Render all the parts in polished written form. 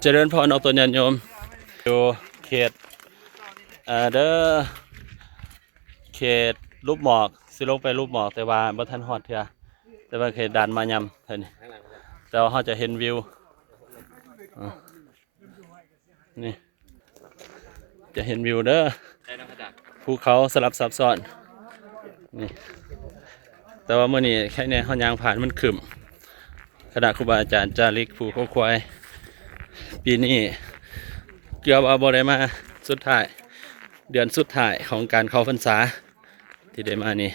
เจริญพรเอาตัวญาติโยมอยู่เขตเด้อเขตรูปหมอกสิลงไปรูปหมอกแต่ว่าบ่ทันฮอดเทื่อแต่ว่าเขตด่านมายำเท่านี้แต่ว่าเราจะเห็นวิวนี่จะเห็นวิวเด้อภูเขาสลับซับซ้อนนี่แต่ว่าเมื่อนี้แค่นี้เฮายางผ่านมันขึ้นคณะครูบาอาจารย์จาริกผูกข้อควายปีนี้เกือบเอาบ่ได้มาสุดท้ายเดือนสุดท้ายของการเข้าพรรษาที่ได้มานี่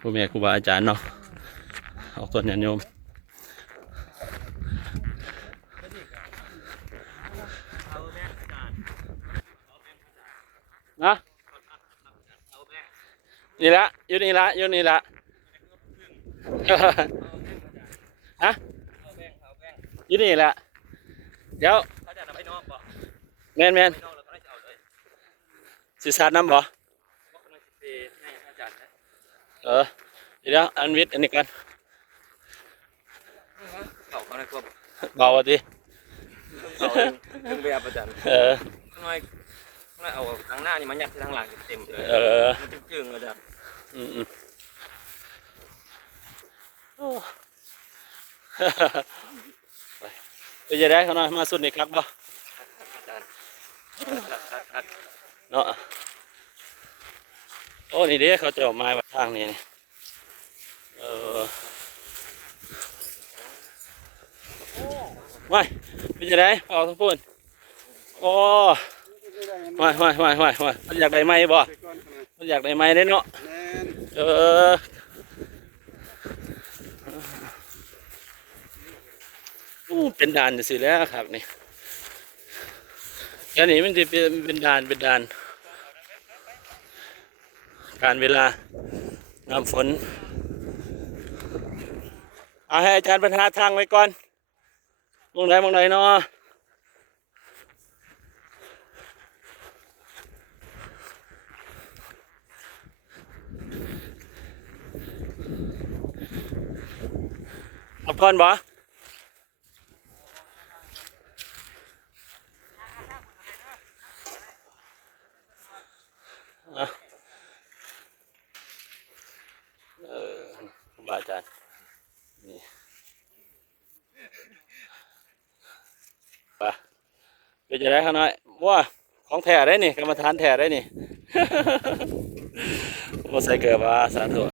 ผู้แม่ครูบาอาจารย์เนาะเอาส่วนญาติโยมนะนี่ละอยู่นี่ละอยู่นี่ละฮะอยู่นี่ละเดี๋ยวแมนสิสาดน้ำบ่เดี๋ยวอันวิทย์อันนี้กันเบาดิถึงแบบอาจารย์น้อยเอาทางหน้านี่มันยัดที่ทางหลังเต็มเลยมันจึงๆอาจารย์ไปจะได้เขาหน่อยมาสุดนี่ครับบ่เนาะโอ้นี่เด้เขาจะออกมาแบบทางนี้ไม่ไปจะได้เปล่าทั้งพูนโอ้ไม่มันอยากได้ไม้บ่มันอยากได้ไม้ได้เนาะเป็นด่านสิแล้วครับนี่แค่นี้มันจะเป็นด่านการเวลาน้ำฝนเอาให้อาจารย์บรรหาทางไว้ก่อนมองไหนเนาะเอาก่อนบ่ครูบาอาจารย์นี่ป่ะเดี๋ยวจะได้ข้างน้อยว่าของแท้ได้นี่กรรมฐานแท้ได้นี่ว่าใส่เกลือป่ะสาธุ